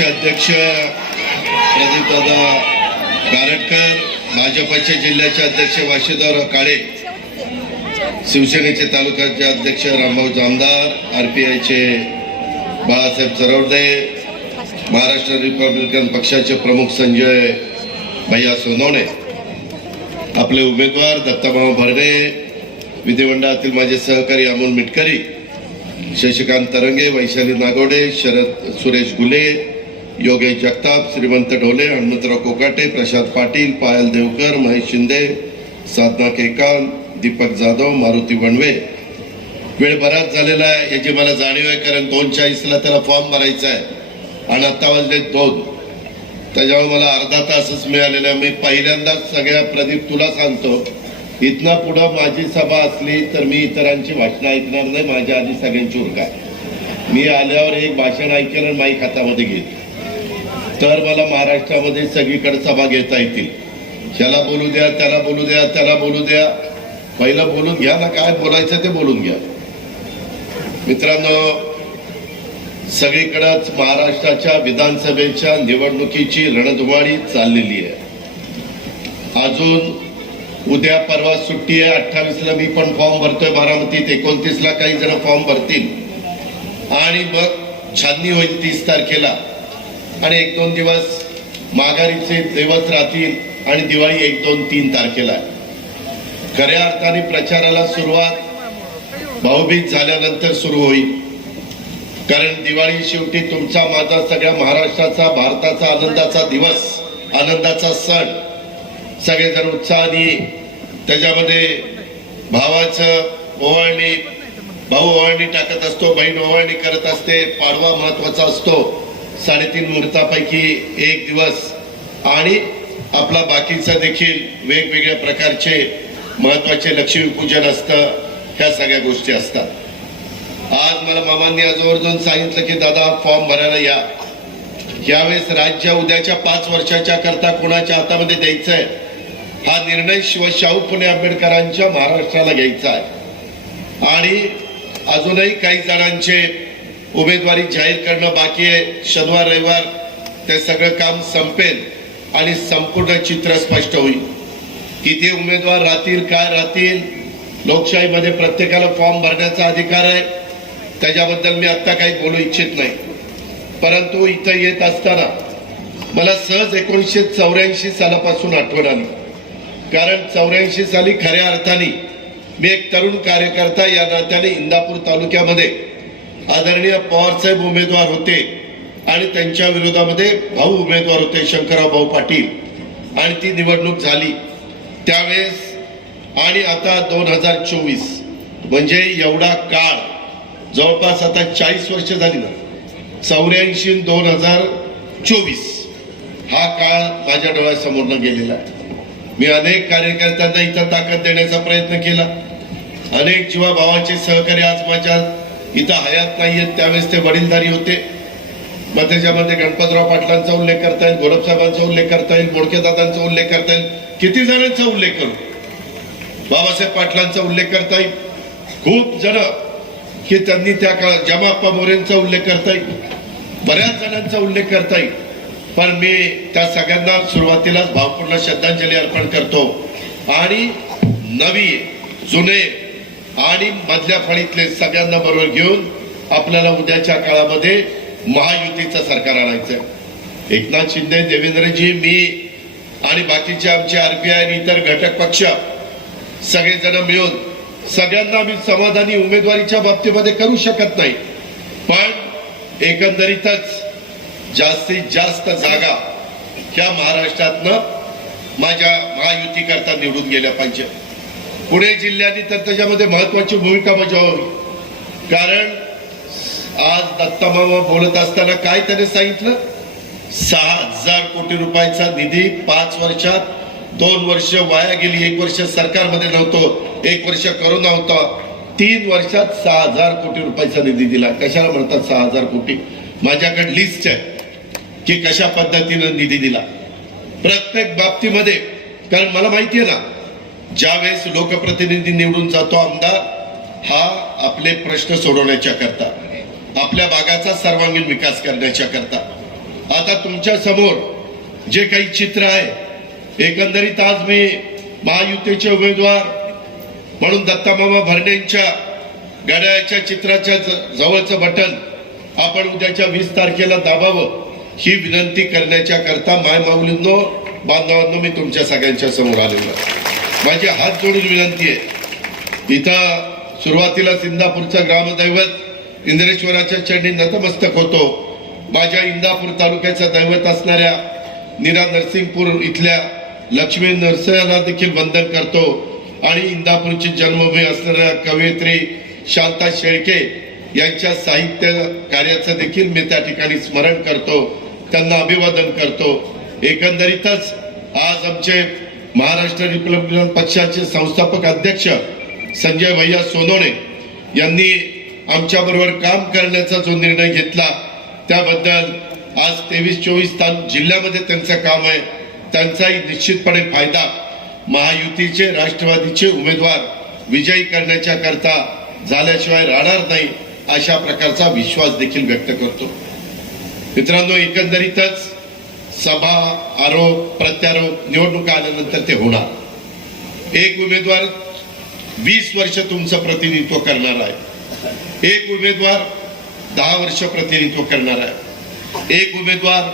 प्रदेशाचे अध्यक्ष प्रदीपदादा गारटकर, भाजपचे जिल्ह्याचे अध्यक्ष वाशीदार काळे, शिवसेनेचे तालुक्याचे अध्यक्ष रामभाऊ जामदार, आरपीआयचे बाळासाहेब चरवडे, महाराष्ट्र रिपब्लिकन पक्षाचे प्रमुख संजय भैया सोनवणे, आपले उमेदवार दत्ताभाऊ भरणे, विधिमंडळातील माझे सहकारी अमोल मिटकरी, शशिकांत तरंगे, वैशाली नागोडे, शरद सुरेश गुले, योगेश जगताप, श्रीमंत ढोले, हनुमंतराव कोकाटे, प्रशांत पाटील, पायल देवकर, महेश शिंदे, साधना केकान, दीपक जाधव, मारुती वणवे. वेळ बराच झालेला आहे याची मला जाणीव आहे, कारण 2:40ला त्याला फॉर्म भरायचा आहे आणि आता वाजले 2. त्याच्यामुळे मला अर्धा तासच मिळालेला आहे. मी पहिल्यांदाच सगळ्या प्रदीप तुला सांगतो, इथनं पुढं माझी सभा असली तर मी इतरांची भाषणं ऐकणार नाही, माझ्या आधी सगळ्यांची उरका. मी आल्यावर एक भाषण ऐकेल आणि माईक हातामध्ये घेईल, तर मला महाराष्ट्रामध्ये सगळीकडे सभा घेता येतील. त्याला बोलू द्या, त्याला बोलू द्या, त्याला बोलू द्या, पहिलं बोलून घ्या ना, काय बोलायचं ते बोलून घ्या. मित्रांनो, सगळीकडेच महाराष्ट्राच्या विधानसभेच्या निवडणुकीची रणधुमाळी चाललेली आहे. अजून उद्या परवा सुट्टी आहे. 28ला मी पण फॉर्म भरतोय बारामतीत, 29ला काही जण फॉर्म भरतील आणि मग छाननी होईल 30 तारखेला आणि 1-2 दिवस माघारीचे दिवस राहतील आणि दिवाळी 1-2-3 तारखेला. खऱ्या अर्थाने प्रचाराला सुरुवात भाऊबीज झाल्यानंतर सुरू होईल, कारण दिवाळी शेवटी तुमचा माझा सगळ्या महाराष्ट्राचा भारताचा आनंदाचा दिवस, आनंदाचा सण. सगळेजण उत्साहाने त्याच्यामध्ये भावाचं ओवाळणी, भाऊ ओवाळणी टाकत असतो, बहीण ओवाळणी करत असते. पाडवा महत्वाचा असतो, 3.5 मुहूर्तापैकी एक दिवस, आणि आपला बाकीचा देखील वेगवेगळ्या प्रकारचे महत्वाचे लक्ष्मीपूजन असतं. ह्या सगळ्या गोष्टी असतात. आज मला मामांनी आजवरून सांगितलं की दादा फॉर्म भरायला या. यावेळेस राज्य उद्याच्या 5 वर्षाच्या करता कोणाच्या हातामध्ये द्यायचं आहे हा निर्णय शाहू फुले आंबेडकरांच्या महाराष्ट्राला घ्यायचा आहे. आणि अजूनही काही जणांचे उमेदवारी जाहीर करणं बाकी आहे. शनिवार रविवार ते सगळं काम संपेल आणि संपूर्ण चित्र स्पष्ट होईल. किती उमेदवार राहतील, काय राहतील. लोकशाहीमध्ये प्रत्येकाला फॉर्म भरण्याचा अधिकार आहे, त्याच्याबद्दल मी आता काही बोलू इच्छित नाही. परंतु इथं येत असताना मला सहज 1984 सालापासून आठवण आली, कारण 84 साली खऱ्या अर्थाने मी एक तरुण कार्यकर्ता या नात्याने इंदापूर तालुक्यामध्ये आदरणीय पवारसाहेब उमेदवार होते आणि त्यांच्या विरोधामध्ये भाऊ उमेदवार होते, शंकरराव भाऊ पाटील, आणि ती निवडणूक झाली त्यावेळेस. आणि आता 2024 म्हणजे एवढा काळ, जवळपास आता 40 वर्ष झाली ना, 84 2024 हा काळ माझ्या डोळ्यासमोरनं गेलेला आहे. मी अनेक कार्यकर्त्यांना इथं ताकद देण्याचा प्रयत्न केला. अनेक जीवाभावाचे सहकारी आज माझ्या इथं हयात नाहीयेत, त्यावेळेस ते वडीलधारी होते. मग त्याच्यामध्ये गणपतराव पाटलांचा उल्लेख करता येईल, गोरखसाहेबांचा उल्लेख करता येईल, बोडकेदादांचा उल्लेख करता येईल, किती जणांचा उल्लेख करू, बाबासाहेब पाटलांचा उल्लेख करता येईल, खूप जण की त्यांनी त्या काळात जमाप्पा मोरेंचा उल्लेख करता येईल, बऱ्याच जणांचा उल्लेख करता येईल. पण मी त्या सगळ्यांना सुरुवातीलाच भावपूर्ण श्रद्धांजली अर्पण करतो. आणि नवी, जुने आणि मधल्या फळीतले सगळ्यांना बरोबर घेऊन आपल्याला उद्याच्या काळामध्ये महायुतीचं सरकार आणायचं. एकनाथ शिंदे, देवेंद्रजी, मी आणि बाकीचे आमचे आरपीआय आणि इतर घटक पक्ष सगळेजण मिळून सगळ्यांना मी समाधानी उमेदवारीच्या बाबतीमध्ये करू शकत नाही, पण एकंदरीतच जास्तीत जास्त जागा ह्या महाराष्ट्रातनं माझ्या महायुती करता निवडून गेल्या पाहिजे. पुणे जिल्ह्याने तर त्याच्यामध्ये महत्वाची भूमिका बजावावी, कारण आज दत्तामामा बोलत असताना काय त्याने सांगितलं, 6,000 कोटी रुपयाचा निधी 5 वर्षात, 2 वर्ष वाया गेली, 1 वर्ष सरकारमध्ये नव्हतो, 1 वर्ष करोना होता, 3 वर्षात 6,000 कोटी रुपयाचा निधी दिला. कशाला म्हणतात 6,000 कोटी? माझ्याकडे लिस्ट आहे की कशा पद्धतीनं निधी दिला प्रत्येक बाबतीमध्ये. कारण मला माहितीये ना, ज्यावेळेस लोकप्रतिनिधी निवडून जातो आमदार, हा आपले प्रश्न सोडवण्याच्या करता, आपल्या भागाचा सर्वांगीण विकास करण्याच्या करता, आता तुमच्या समोर जे काही चित्र आहे, एकंदरीत आज मी महायुतीचे उमेदवार म्हणून दत्तामामा भरणे घड्याळाच्या चित्राच्या जवळचं बटन आपण उद्याच्या 20 तारखेला दाबावं ही विनंती करण्याच्या करता माय माऊलींनो, बांधवांनो, मी तुमच्या सगळ्यांच्या समोर आलेलो आहे. माझी हात जोडून विनंती आहे, इथं सुरुवातीला इंदापूरचं ग्रामदैवत इंद्रेश्वराच्या चरणी नतमस्तक होतो. माझ्या इंदापूर तालुक्याचं दैवत असणाऱ्या नीरा नरसिंगपूर इथल्या लक्ष्मी नरसयाला देखील वंदन करतो आणि इंदापूरची जन्मभूमी असणाऱ्या कवयित्री शांता शेळके यांच्या साहित्य कार्याचं देखील मी त्या ठिकाणी स्मरण करतो, त्यांना अभिवादन करतो. एकंदरीतच आज आमचे महाराष्ट्र रिपब्लिकन पक्षाचे संस्थापक अध्यक्ष संजय भैया सोनवणे यांनी आमच्या बरोबर काम करण्याचा जो निर्णय घेतला त्याबद्दल आज 23-24 जिल्ह्यामध्ये त्यांचं काम आहे, त्यांचाही निश्चितपणे फायदा महायुतीचे राष्ट्रवादीचे उमेदवार विजयी करण्याच्या करता झाल्याशिवाय राहणार नाही, अशा प्रकारचा विश्वास देखील व्यक्त करतो. मित्रांनो, एकंदरीतच सभा, आरोप प्रत्यारोप निवडणुका आल्यानंतर ते होणार. एक उमेदवार 20 वर्ष तुमचं प्रतिनिधित्व करणार आहे, एक उमेदवार 10 वर्ष प्रतिनिधित्व करणार आहे, एक उमेदवार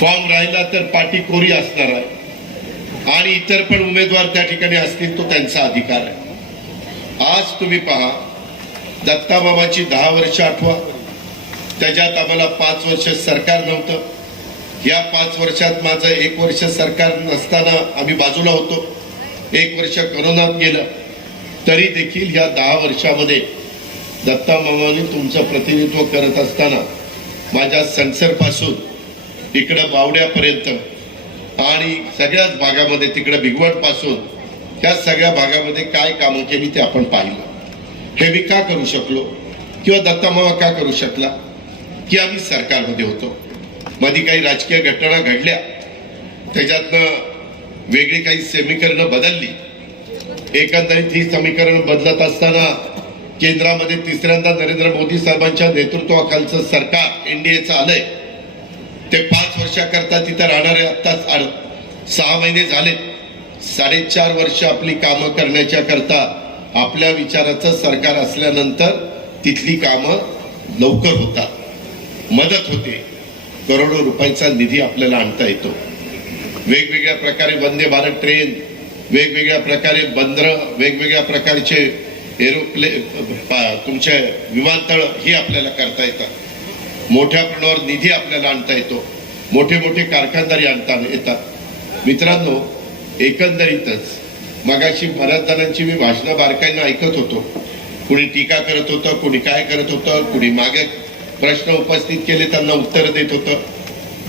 फॉर्म राहिला तर पाटी कोरी असणार आहे आणि इतर पण उमेदवार त्या ठिकाणी असतील, तो त्यांचा अधिकार आहे. आज तुम्ही पहा, दत्ताबाबाची 10 वर्ष आठवा, त्याच्यात आम्हाला 5 वर्ष सरकार नव्हतं. या 5 वर्षात माझं 1 वर्ष सरकार नसताना आम्ही बाजूला होतो, 1 वर्ष कोरोनात गेलं, तरी देखील या 10 वर्षामध्ये दत्तामामांनी तुमचं प्रतिनिधित्व करत असताना माझ्या सणसर पासून इकडं बावड्यापर्यंत आणि सगळ्याच भागामध्ये तिकडे भिगवण पासून त्या सगळ्या भागामध्ये काय कामं केली ते आपण पाहिलं. हे मी का करू शकलो किंवा दत्तामामा का करू शकला की आम्ही सरकारमध्ये होतो. मध्ये काही राजकीय घटना घडल्या, त्याच्यातनं वेगळी काही समीकरणं बदलली. एकंदरीत ही समीकरण बदलत असताना केंद्रामध्ये तिसऱ्यांदा नरेंद्र मोदी साहेबांच्या नेतृत्वाखालचं सरकार एनडीएचं आलंय. ते 5 वर्षाकरता तिथं राहणारे आत्ताच 6 महिने झालेत. 4.5 वर्ष आपली कामं करण्याच्या करता आपल्या विचाराचं सरकार असल्यानंतर तिथली कामं लवकर होतात, मदत होते, करोडो रुपयाचा निधी आपल्याला आणता येतो. वेगवेगळ्या प्रकारे वंदे भारत ट्रेन, वेगवेगळ्या प्रकारे बंदरं, वेगवेगळ्या प्रकारचे एरोप्लेन, तुमचे विमानतळ ही आपल्याला करता येतात. मोठ्या प्रमाणावर निधी आपल्याला आणता येतो, मोठे मोठे कारखानदारी आणता येतात. मित्रांनो, एकंदरीतच मगाशी बऱ्याच जणांची मी भाषणं बारकाईनं ऐकत होतो. कुणी टीका करत होतं, कुणी काय करत होतं, कुणी मागे प्रश्न उपस्थित केले त्यांना उत्तर देत होतं.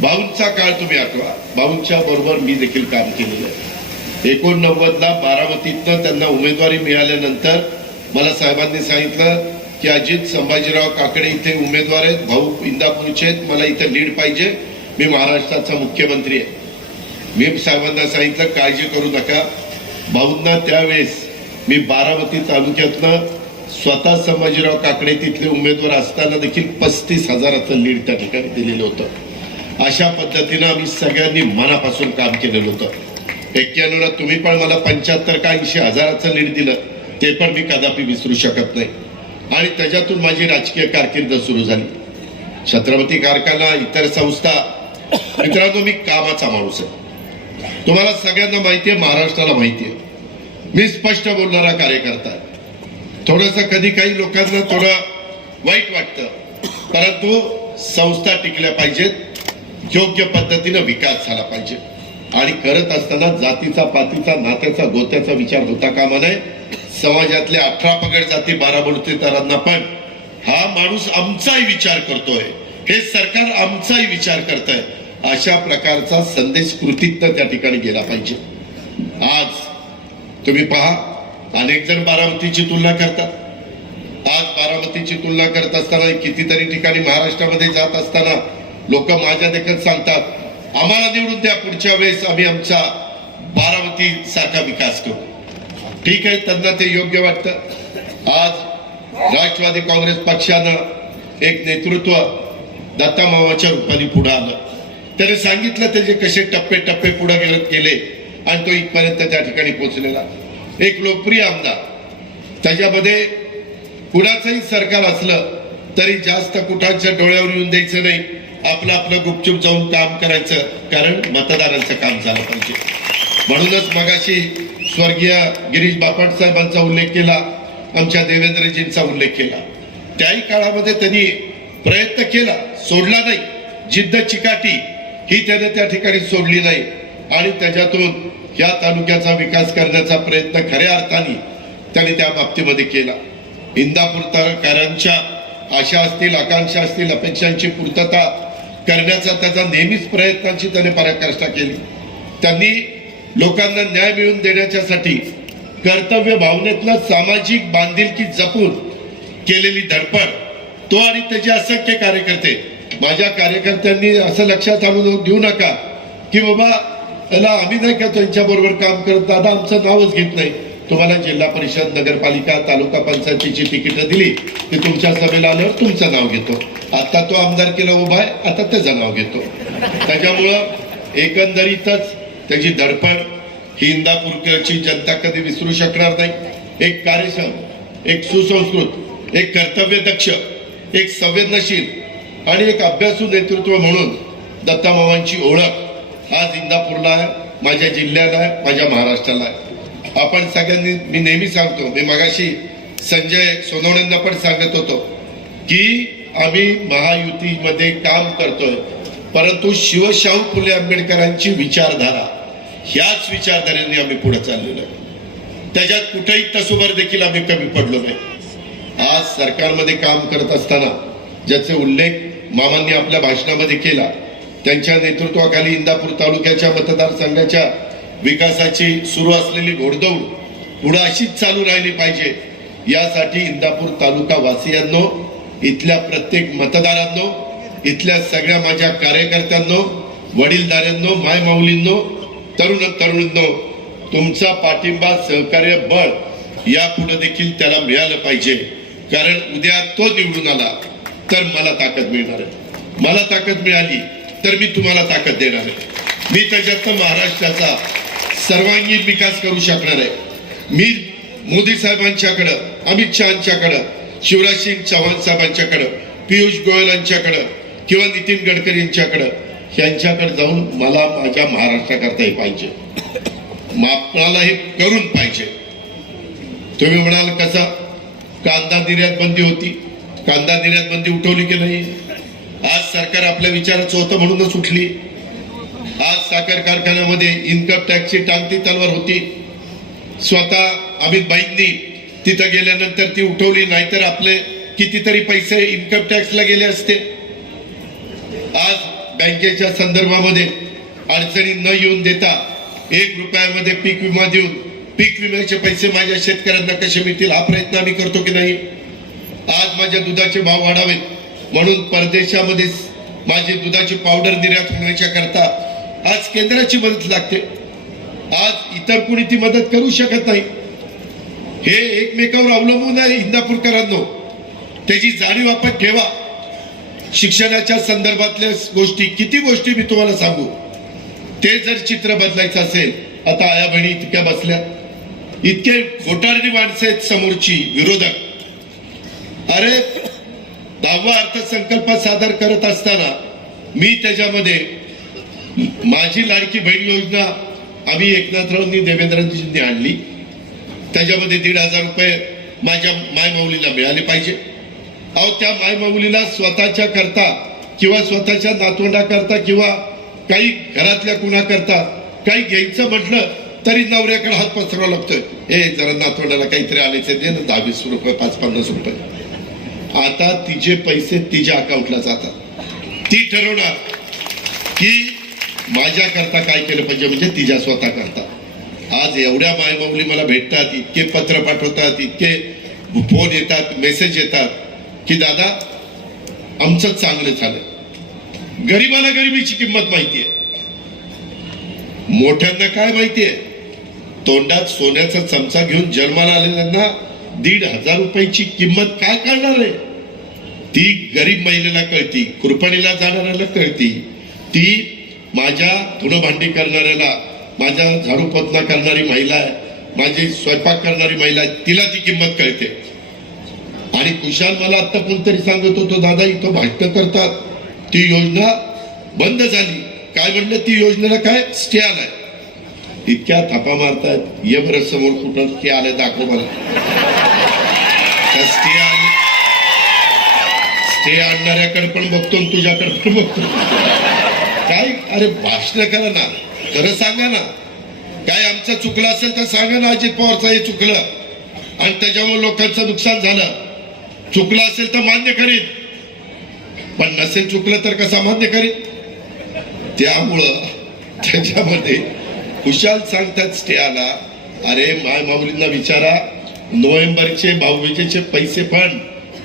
भाऊंचा काळ तुम्ही आठवा, भाऊंच्या बरोबर मी देखील काम केलेलं आहे. 89ला बारामतीतनं त्यांना उमेदवारी मिळाल्यानंतर मला साहेबांनी सांगितलं की अजित संभाजीराव काकडे इथे उमेदवार आहेत, भाऊ इंदापूरचे आहेत, मला इथे लीड पाहिजे, मी महाराष्ट्राचा मुख्यमंत्री आहे. मी साहेबांना सांगितलं काळजी करू नका. भाऊंना त्यावेळेस मी बारामती तालुक्यातनं स्वतः संभाजीराव काकडे तिथले उमेदवार असताना देखील 35,000चं लीड त्या ठिकाणी दिलेलं होतं. अशा पद्धतीनं आम्ही सगळ्यांनी मनापासून काम केलेलं होतं. 91ला तुम्ही पण मला 75 का 80,000चं लीड दिलं, ते पण मी कदापि विसरू शकत नाही. आणि त्याच्यातून माझी राजकीय कारकीर्द सुरू झाली. छत्रपती कारखाना, इतर संस्था. मित्रांनो, मी कामाचा माणूस आहे, तुम्हाला सगळ्यांना माहिती आहे, महाराष्ट्राला माहिती आहे. मी स्पष्ट बोलणारा कार्यकर्ता आहे. थोडस कधी काही लोकांना थोडं वाईट वाटतं, परंतु संस्था टिकल्या पाहिजेत, योग्य पद्धतीनं विकास झाला पाहिजे. आणि करत असताना जातीचा, पातीचा, नात्याचा, गोत्याचा विचार होता कामा नये. समाजातल्या 18 पगड जाती 12 बलुतेदारांना पण हा माणूस आमचाही विचार करतोय, हे सरकार आमचाही विचार करतंय, अशा प्रकारचा संदेश कृतीतनं त्या ठिकाणी गेला पाहिजे. आज तुम्ही पहा, अनेक जण बारामतीची तुलना करतात. आज बारामतीची तुलना करत असताना कितीतरी ठिकाणी महाराष्ट्रामध्ये जात असताना लोक माझ्या देखत सांगतात, आम्हाला निवडून द्या, पुढच्या वेळेस आम्ही आमचा बारामती सारखा विकास करू. ठीक आहे, त्यांना ते योग्य वाटतं. आज राष्ट्रवादी काँग्रेस पक्षानं एक नेतृत्व दत्ता मामाच्या रूपाने पुढे आलं. त्याने सांगितलं त्याचे कसे टप्पे टप्पे पुढे गेले आणि तो इथपर्यंत त्या ठिकाणी पोहोचलेला. एक लोकप्रिय आमदार, त्याच्यामध्ये कुणाचंही सरकार असलं तरी जास्त कुठाच्या डोळ्यावर येऊन द्यायचं नाही, आपलं आपलं गुपचूप जाऊन काम करायचं, कारण मतदारांचं काम झालं पाहिजे. म्हणूनच मगाशी स्वर्गीय गिरीश बापट साहेबांचा उल्लेख केला, आमच्या देवेंद्रजींचा उल्लेख केला. त्याही काळामध्ये त्यांनी प्रयत्न केला, सोडला नाही. जिद्द चिकाटी ही त्याने त्या ठिकाणी सोडली नाही आणि त्याच्यातून या तालुक्याचा विकास करण्याचा प्रयत्न खऱ्या अर्थाने त्यांनी त्या बाबतीमध्ये केला. इंदापूरकरांच्या आशा असतील, आकांक्षा असतील, अपेक्षांची पूर्तता करण्याचा त्याचा नेहमीच प्रयत्नांची त्याने पराकाष्ठा केली. त्यांनी लोकांना न्याय मिळवून देण्याच्यासाठी कर्तव्य भावनेतनं सामाजिक बांधिलकी जपून केलेली धडपड, तो आणि त्याचे असंख्य कार्यकर्ते. माझ्या कार्यकर्त्यांनी असं लक्षात आणून देऊ नका की बाबा त्याला आम्ही नाही का त्यांच्या बरोबर काम करत, दादा आमचं नावच घेत नाही. तुम्हाला जिल्हा परिषद, नगरपालिका, तालुका पंचायतीची तिकीट दिली की तुमच्या सभेला आल्यावर तुमचं नाव घेतो. आता तो आमदारकीला उभा आहे, आता त्याचं नाव घेतो. त्याच्यामुळं एकंदरीतच त्याची धडपड ही इंदापूरची जनता कधी विसरू शकणार नाही. एक कार्यक्षम, एक सुसंस्कृत, एक कर्तव्यदक्ष, एक संवेदनशील आणि एक अभ्यासू नेतृत्व म्हणून दत्तामामांची ओळख आज इंदापूरला आहे, माझ्या जिल्ह्याला आहे, माझ्या महाराष्ट्राला आहे. आपण सगळ्यांनी, मी नेहमी सांगतो, मी मगाशी संजय सोनवणेंना पण सांगत होतो की आम्ही महायुतीमध्ये काम करतोय, परंतु शिवशाहू फुले आंबेडकरांची विचारधारा, ह्याच विचारधारेने आम्ही पुढे चाललेलो आहे. त्याच्यात कुठेही तसुभर देखील आम्ही कमी पडलो नाही. आज सरकारमध्ये काम करत असताना ज्याचे उल्लेख मामांनी आपल्या भाषणामध्ये केला, त्यांच्या नेतृत्वाखाली इंदापूर तालुक्याच्या मतदारसंघाच्या विकासाची सुरू असलेली घोडदौड पुढे अशीच चालू राहिली पाहिजे. यासाठी इंदापूर तालुका वासियांनो, इथल्या प्रत्येक मतदारांनो, इथल्या सगळ्या माझ्या कार्यकर्त्यांनो, वडीलधाऱ्यांनो, मायमाऊलींनो, तरुणींनो, तुमचा पाठिंबा, सहकार्य, बळ यापुढे देखील त्याला मिळालं पाहिजे. कारण उद्या तो निवडून आला तर मला ताकद मिळणार आहे. मला ताकद मिळाली तर मी तुम्हाला ताकद देणार आहे. मी त्याच्यातनं महाराष्ट्राचा सर्वांगीण विकास करू शकणार आहे. मी मोदी साहेबांच्याकडं, अमित शहांच्याकडं, शिवराज सिंग चौहान साहेबांच्याकडं, पियुष गोयल यांच्याकडं किंवा नितीन गडकरी यांच्याकडं, यांच्याकडे जाऊन मला माझ्या महाराष्ट्राकरता हे पाहिजे, आपल्याला हे करून पाहिजे. तुम्ही म्हणाल कसं, कांदा निर्यात बंदी होती, कांदा निर्यात बंदी उठवली की नाही? आज सरकार आपल्या विचाराचं होतं म्हणूनच उठली. आज साखर कारखान्यामध्ये इन्कम टॅक्सची टांगती तलवार होती, स्वतः अमित भाईंनी तिथं गेल्यानंतर ती उठवली, नाहीतर आपले कितीतरी पैसे इन्कम टॅक्सला गेले असते. आज बँकेच्या संदर्भामध्ये अडचणी न येऊन देता 1 रुपयामध्ये पीक विमा देऊन पीक विम्याचे पैसे माझ्या शेतकऱ्यांना कसे मिळतील हा प्रयत्न आम्ही करतो की नाही? आज माझ्या दुधाचे भाव वाढावेत म्हणून परदेशामध्ये माझी दुधाची पावडर निर्यात होण्याच्या करता आज केंद्राची मदत लागते. आज इतर कुणी ती मदत करू शकत नाही. हे एकमेकावर अवलंबून आहे. इंदापूरकरांनो, त्याची जाणीव आपण ठेवा. शिक्षणाच्या संदर्भातल्या गोष्टी, किती गोष्टी मी तुम्हाला सांगू, ते जर चित्र बदलायचं असेल, आता आया बहिणी इतक्या बसल्या, इतके खोटारडी माणसं आहेत समोरची विरोधक. अरे 10वा अर्थसंकल्प सादर करत असताना मी त्याच्यामध्ये माझी लाडकी बहीण योजना आम्ही एकनाथरावांनी, देवेंद्रजींनी आणली. त्याच्यामध्ये 1,500 रुपये माझ्या मायमाऊलीला मिळाले पाहिजे. अहो, त्या मायमाऊलीला स्वतःच्या करता किंवा स्वतःच्या नातवंडाकरता किंवा काही घरातल्या कुणाकरता काही घ्यायचं म्हटलं तरी नवऱ्याकडे हात पसरावा लागतोय. हे जरा नातवंडाला काहीतरी आणायचे दे ना, 10-20 रुपये, 5-50 रुपये. आता तिचे पैसे तिच्या अकाउंटला जातात. ती ठरवणार की माझ्या करता काय केलं पाहिजे, म्हणजे तिच्या स्वतः करता. आज एवढ्या मायमाऊली मला भेटतात, इतके पत्र पाठवतात, इतके फोन येतात, मेसेज येतात की दादा आमचं चांगलं झालं. गरीबाला गरिबीची किंमत माहितीये, मोठ्यांना काय माहितीये? तोंडात सोन्याचा चमचा घेऊन जन्माला आलेल्यांना 1,500 रुपयाची किंमत काय करणार आहे? ती गरीब महिलेला कळती, कुरपणीला जाणाऱ्याला कळती, ती माझ्या धुणं भांडी करणाऱ्याला, माझ्या झाडू पोतना करणारी महिला आहे, माझी स्वयंपाक करणारी महिला आहे, तिला ती किंमत कळते. आणि कुशाल मला आता कोणतरी सांगत होतो, दादा इथं भाषण करतात, ती योजना बंद झाली. काय म्हणलं, ती योजनेला काय स्टे आलाय. इतक्या थापा मारतायत, ये बरं समोर कुठं स्टे आलाय दाखव मला. स्टे आले, स्टे आणणाऱ्याकडे पण बघतो, तुझ्याकडे पण बघतो. काय अरे भाषण करा ना, खरं सांगा ना. काय आमचं चुकलं असेल तर सांगा ना, अजित पवारचं हे चुकलं आणि त्याच्यामुळे लोकांचं नुकसान झालं. चुकलं असेल तर मान्य करीन, पण नसेल चुकलं तर कसं मान्य करीन. त्यामुळं त्याच्यामध्ये कुशाल सांगतात स्टे आला. अरे माय माऊलींना विचारा, नोव्हेंबरचे भाऊबीजेचे पैसे पण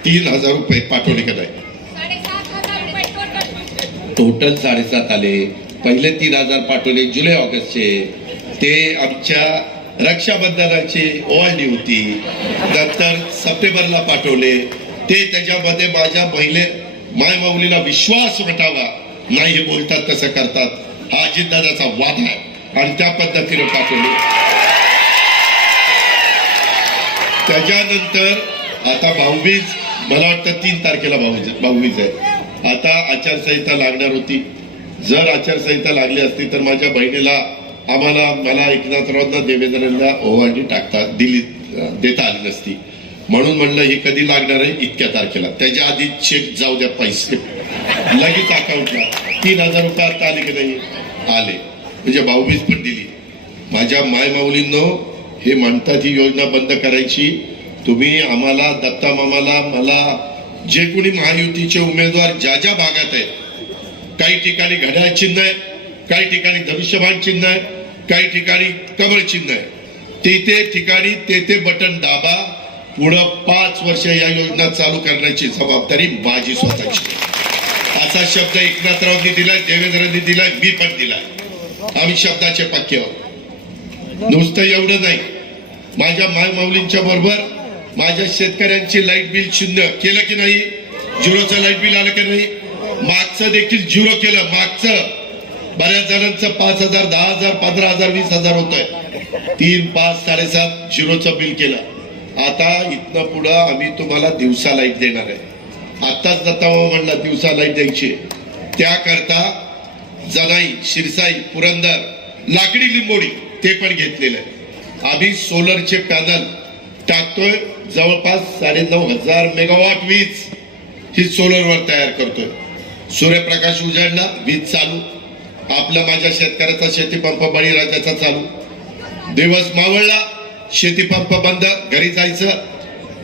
3,000 रुपये पाठवले का नाही. टोटल 7.5 आले. पहिले 3,000 पाठवले जुलै ऑगस्टचे, ते आमच्या रक्षाबंधनाची ओवाळणी होती. नंतर सप्टेंबरला पाठवले, ते त्याच्यामध्ये माझ्या माय माऊलीला विश्वास वाटावा, नाही हे बोलतात तसं करतात, हा अजितदादाचा वाद आहे आणि त्या पद्धतीने पाठवले. त्याच्यानंतर आता भाऊबीज, मला वाटतं 3 तारखेला भाऊबीज आहे. आता आचारसंहिता लागणार होती. जर आचारसंहिता लागली असती तर माझ्या बहिणीला, मला एकनाथरावांना, देवेंद्रांना ओवाळणी देता आली नसती. म्हणून म्हणलं हे कधी लागणार आहे, इतक्या तारखेला. त्याच्या आधी चेक जाऊ द्या, पैसे लगेच अकाउंटला. 3,000 रुपये आता आले की नाही, आले. म्हणजे भाऊबीज पण दिली. माझ्या माय माऊलींनो, हे म्हणतात ही योजना बंद करायची. तुम्ही आम्हाला, दत्ता मामाला, मला, जे कोणी महायुतीचे उमेदवार ज्या ज्या भागात आहेत, काही ठिकाणी घड्याळ चिन्ह आहे, काही ठिकाणी धनुष्यबाण चिन्ह आहे, काही ठिकाणी कमळ चिन्ह आहे, ते ठिकाणी ते बटन दाबा. पुढं 5 वर्ष या योजना चालू करण्याची जबाबदारी माझी स्वतःची. असा शब्द एकनाथरावांनी दिलाय, देवेंद्रांनी दिलाय, मी पण दिलाय. आम्ही शब्दाचे पक्के आहोत. नुसतं एवढं नाही, माझ्या माय माऊलींच्या बरोबर माझ्या शेतकऱ्यांची लाईट बिल शून्य केलं की नाही, झिरोचं लाईट बिल आलं की नाही, मागचं देखील झिरो केलं. मागचं बऱ्याच जणांचं 5,000, 10,000, 15,000, 20,000 होत आहे. 3, 5, 7.5 झिरोचं बिल केलं. आता इथनं पुढं आम्ही तुम्हाला दिवसा लाईट देणार आहे. आताच दत्तामामा म्हणला दिवसा लाईट द्यायची. त्याकरता जनाई, शिरसाई, पुरंदर, लाकडी लिंबोडी ते पण घेतलेलं आहे. आम्ही सोलरचे पॅनल टाकतोय. जवळपास 9,500 मेगावॉट वीज ही सोलरवर तयार करतोय. सूर्यप्रकाश उजाडला, वीज चालू. आपला माझ्या शेतकऱ्याचा शेतीपंप बळीराजाचा चालू. दिवस मावळला, शेतीपंप बंद, घरी जायचं,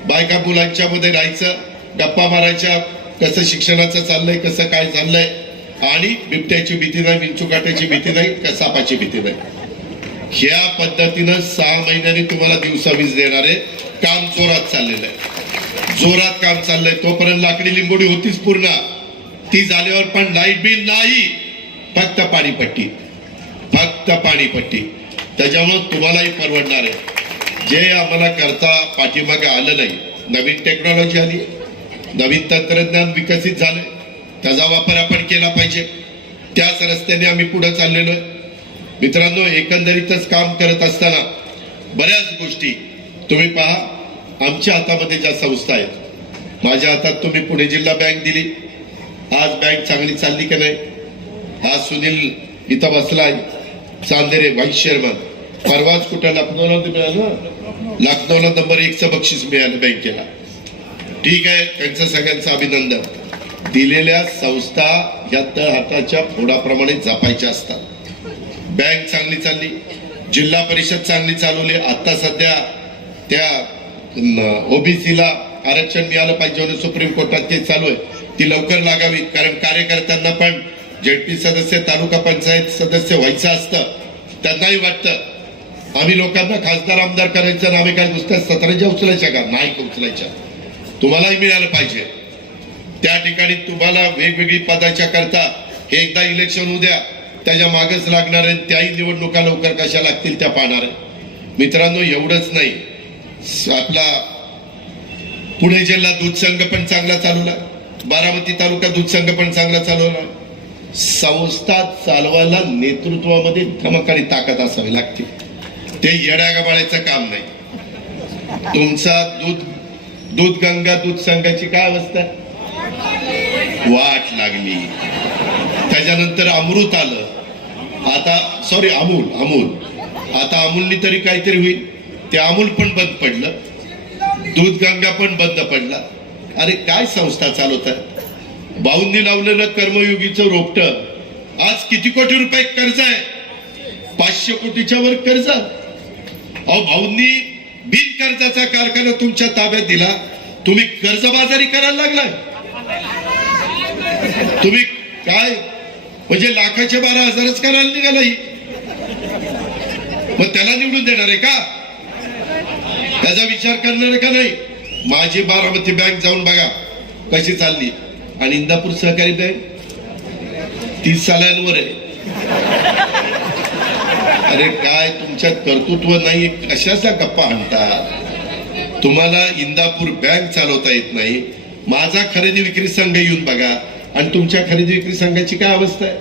बायका मुलांच्या मध्ये राहायचं, गप्पा मारायच्या, कसं शिक्षणाचं चाललंय, कसं काय चाललंय. आणि बिबट्याची भीती नाही, विंचुकाट्याची भीती नाही, सापाची भीती नाही. ह्या पद्धतीनं 6 महिन्यांनी तुम्हाला दिवसा वीज देणार आहे. काम जोरात चाललेलं आहे, जोरात काम चाललंय. तोपर्यंत लाकडी लिंबोडी होतीच पूर्ण, ती झाल्यावर पण लाईट बिल नाही, फक्त पाणीपट्टी, फक्त पाणीपट्टी. त्याच्यामुळे तुम्हालाही परवडणार आहे. जे आम्हाला करता पाठीमागे आलं नाही, नवीन टेक्नॉलॉजी आली, नवीन तंत्रज्ञान विकसित झालंय, त्याचा वापर आपण केला पाहिजे. त्याच रस्त्याने आम्ही पुढे चाललेलो आहे. मित्रांनो, एकंदरीतच काम करत असताना बऱ्याच गोष्टी तुम्ही पहा, आमच्या हातामध्ये ज्या संस्था आहेत, माझ्या हातात तुम्ही पुणे जिल्हा बँक दिली. आज बँक चांगली चालली की नाही. आज सुनील इथं बसलाय, चांदेरे व्हाईस चेअरमन. परवाच कुठं लखनौला मिळालं, लखनौला नंबर 1चं बक्षीस मिळालं बँकेला. ठीक आहे, त्यांचं सगळ्यांचं अभिनंदन. दिलेल्या संस्था या तळहाताच्या फोडाप्रमाणे जपायच्या असतात. बँक चांगली चालली, जिल्हा परिषद चांगली चालवली. आता सध्या त्या ओबीसीला आरक्षण मिळालं पाहिजे म्हणून सुप्रीम कोर्टात केस चालू आहे, ती लवकर लागावी. कारण कार्यकर्त्यांना पण जेडपी सदस्य, तालुका पंचायत सदस्य व्हायचं असतं. त्यांनाही वाटतं आम्ही लोकांना खासदार आमदार करायचं ना, आम्ही काय नुसत्या 17 उचलायच्या का, नाही उचलायच्या. तुम्हालाही मिळालं पाहिजे. त्या ठिकाणी तुम्हाला वेगवेगळी पदाच्या करता हे एकदा इलेक्शन होऊ द्या, त्याच्या मागच लागणार आहे. त्याही निवडणुका लवकर कशा लागतील त्या पाहणार आहे. मित्रांनो, एवढंच नाही, आपला पुणे जिल्हा दूध संघ पण चांगला चालवला. बारामती तालुका दूध संघ पण चांगला चालवला. संस्था चालवायला नेतृत्वामध्ये धमक आणि ताकद असावी लागते. ते येड्या गबाळायचं काम नाही. तुमचा दूध गंगा दूध संघाची काय अवस्था आहे? वाट लागली. त्याच्यानंतर अमृत आलं. आता सॉरी अमूल आता अमूलनी तरी काहीतरी होईल. ते अमूल पण बंद पडलं, दूध गंगा पण बंद पडला. अरे काय संस्था चालवत आहे? भाऊंनी लावलेलं कर्मयोगीचं रोपट आज किती कोटी रुपये कर्ज आहे? 500 कोटीच्या वर कर्ज. अहो भाऊंनी बिन कर्जाचा कारखाना तुमच्या ताब्यात दिला, तुम्ही कर्जबाजारी करायला लागलाय. तुम्ही काय म्हणजे लाखाचे 12,000च करायला निघाला. मग त्याला निवडून देणार आहे का? त्याचा विचार करणार आहे का नाही? माझी बारामती बँक जाऊन बघा कशी चालली. आणि इंदापूर सहकारी बँक 30 सालांवर आहे. अरे काय तुमच्यात कर्तृत्व नाही, कशाचा गप्पा आणतात? तुम्हाला इंदापूर बँक चालवता येत नाही. माझा खरेदी विक्री संघ येऊन बघा आणि तुमच्या खरेदी विक्री संघाची काय अवस्था आहे,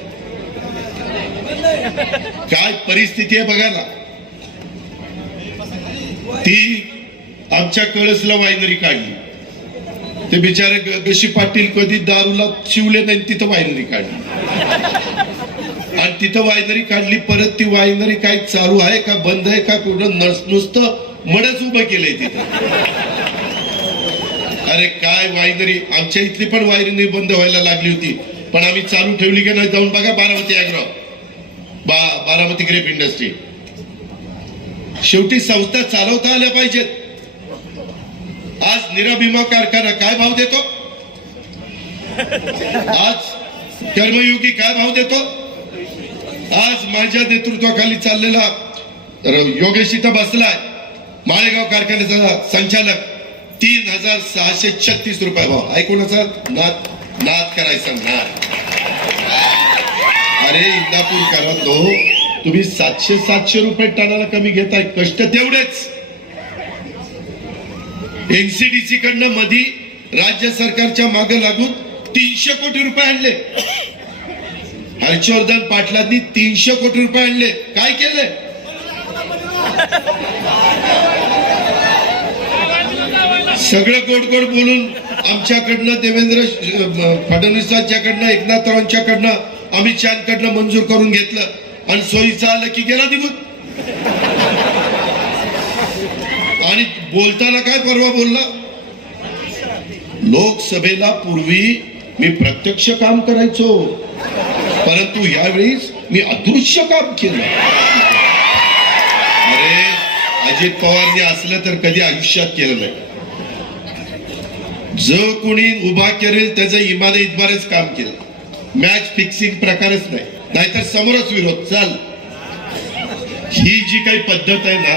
काय परिस्थिती आहे बघा ना. ती आमच्या कळसला वायनरी काढली. ते बिचारे गशी पाटील कधी दारूला शिवले नाही, तिथं वायनरी काढली. आणि तिथं वायनरी काढली. परत ती वायनरी काय चालू आहे का बंद आहे का कुठं नुसतं मडच उभं केलंय तिथं. अरे काय वायनरी, आमच्या इथली पण वायनरी बंद व्हायला लागली होती, पण आम्ही चालू ठेवली की नाही. जाऊन बघा Baramati agro, Baramati grape industry. शेवटी संस्था चालवता आल्या पाहिजेत. आज निराभीमा कारखाना काय भाव देतो? आज कर्मयोगी काय भाव देतो? आज माझ्या नेतृत्वाखाली चाललेला योगेश इथं बसलाय, माळेगाव कारखान्याचा संचालक, 3,636 रुपये भाव. ऐकूनचा नाद करायचा नाद. अरे इंदापूरकरांनो, तुम्ही 700 रुपये टनाला कमी घेताय. कष्ट तेवढेच. एनसीडीसी कडनं मधी राज्य सरकारच्या मागे लागून 300 कोटी रुपये आणले. हर्षवर्धन पाटलांनी 300 कोटी रुपये आणले. काय केले? सगळं गोड गोड बोलून आमच्याकडनं, देवेंद्र फडणवीसांच्याकडनं, एकनाथरावांच्याकडनं, अमित शहाकडनं मंजूर करून घेतलं आणि सोयीचं आलं की गेला निघून. आणि बोलताना काय परवा बोलला? लोकसभेला पूर्वी मी प्रत्यक्ष काम करायचो, परंतु यावेळेस मी अदृश्य काम केलं. अरे अजित पवारने असलं तर कधी आयुष्यात केलं नाही. जो कोणी उभा करेल त्याचं इमाने इतबारच काम केलं. मॅच फिक्सिंग प्रकारच नाही, नाहीतर समोरच विरोध. चाल, ही जी काही पद्धत आहे ना,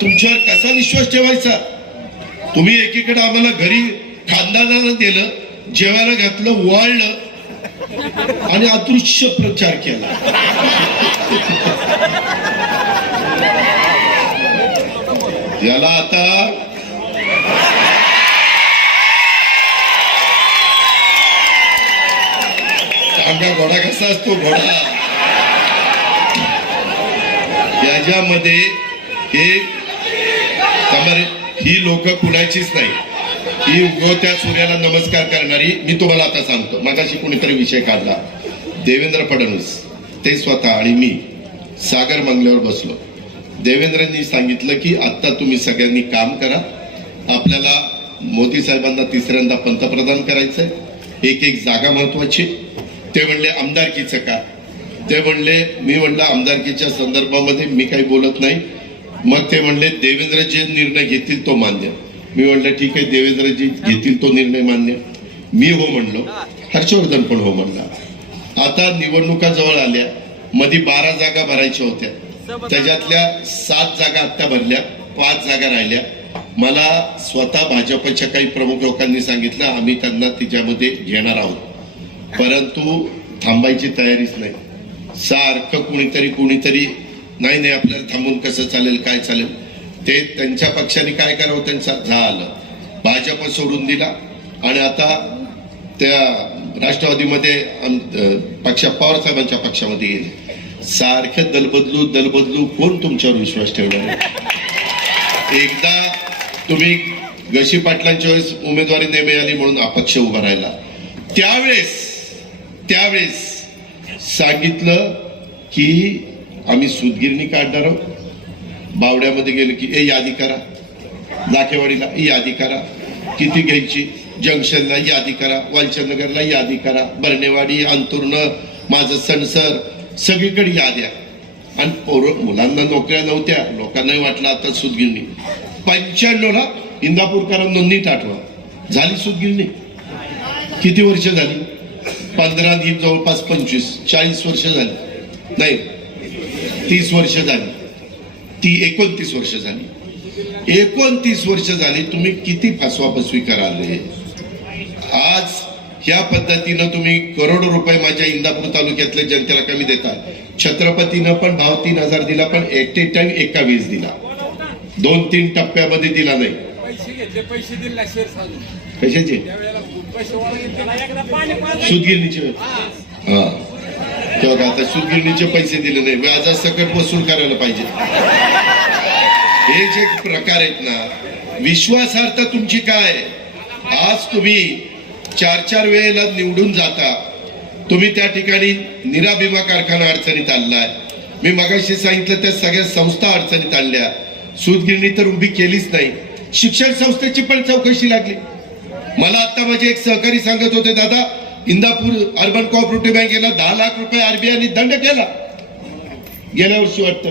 तुमच्यावर कसा विश्वास ठेवायचा? तुम्ही एकीकडे आम्हाला घरी खानदानाला दिलं, जेवायला घातलं, वाळलं आणि अदृश्य प्रचार केला. याला आता चांगला घोडा कसा असतो, घोडा याच्यामध्ये ही लोक कुणाचीच नाही. ही उगवत्या सूर्याला नमस्कार करणारी. मी तुम्हाला आता सांगतो, मगाशी कुणीतरी विषय काढला. देवेंद्र फडणवीस ते स्वतः आणि मी सागर बंगल्यावर बसलो. देवेंद्रांनी सांगितलं की आता तुम्ही सगळ्यांनी काम करा, आपल्याला मोदी साहेबांना तिसऱ्यांदा पंतप्रधान करायचंय, एक जागा महत्वाची. ते म्हणले आमदारकीचं का? ते म्हणले, मी म्हणलं आमदारकीच्या संदर्भामध्ये मी काही बोलत नाही. मग ते म्हणले देवेंद्र जे निर्णय घेतील तो मान्य. मी म्हणलं ठीक आहे, देवेंद्रजी घेतील तो निर्णय मान्य. मी हो म्हणलो, हर्षवर्धन पण हो म्हणला. आता निवडणुका जवळ आल्या, मध्ये 12 जागा भरायच्या होत्या, त्याच्यातल्या 7 जागा आता भरल्या, 5 जागा राहिल्या. मला स्वतः भाजपच्या काही प्रमुख लोकांनी सांगितलं आम्ही त्यांना तिच्यामध्ये घेणार आहोत, परंतु थांबायची तयारीच नाही. सारखं कुणीतरी नाही आपल्याला थांबून कसं चालेल, काय चालेल. ते त्यांच्या पक्षाने काय करावं, त्यांचा झालं. भाजप सोडून दिला, आणि आता त्या राष्ट्रवादीमध्ये पवार साहेबांच्या पक्षामध्ये येईल. सारखं दलबदलू कोण तुमच्यावर विश्वास ठेवणार आहे? एकदा तुम्ही गशी पाटलांच्या वेळेस उमेदवारी नाही मिळाली म्हणून अपक्ष उभा राहिला. त्यावेळेस सांगितलं की आम्ही सूतगिरणी काढणार आहोत. बावड्यामध्ये गेलं की यादी करा, लाखेवाडीला यादी करा, किती घ्यायची, जंक्शनला यादी करा, वालचंदनगरला यादी करा, बर्नेवाडी, अंतुर्न, माझं सणसर, सगळीकडे याद्या. आणि मुलांना नोकऱ्या नव्हत्या, लोकांनाही वाटलं आता सूतगिरणी. 95ला इंदापूरकरांना नीट आठवा झाली सूतगिरणी. किती वर्ष झाली? 15 जवळपास 25-40 वर्ष झाली, नाही 30 वर्ष झाली, ती 29 वर्ष झाली. 29 वर्ष झाली. तुम्ही किती फसवाफसवी कराल? आज ह्या पद्धतीनं तुम्ही करोडो रुपये माझ्या इंदापूर तालुक्यातल्या जनतेला कमी देता. छत्रपतीनं पण भाव 3000 दिला, पण एट ए टाइम एका वेळेस दिला, 2-3 टप्प्यामध्ये दिला नाही. कशाचे? सूतगिरणीचे. हा, तेव्हा आता सूतगिरणीचे पैसे दिले नाही, व्याजासकट वसूल करायला पाहिजे. हे जे प्रकार आहेत ना, विश्वासार्हता तुमची काय? आज तुम्ही 4-4 वेळेला निवडून जाता. तुम्ही त्या ठिकाणी निराभिमा कारखाना अडचणीत आणलाय. मी मगाशी सांगितलं त्या सगळ्या संस्था अडचणीत आणल्या. सूतगिरणी तर उभी केलीच नाही. शिक्षण संस्थेची पण चौकशी लागली. मला आता माझे एक सहकारी सांगत होते, दादा इंदापूर अर्बन कोऑपरेटिव्ह बँकेला 10 लाख रुपये आरबीआयने दंड केला गेल्या वर्षी. वाटतं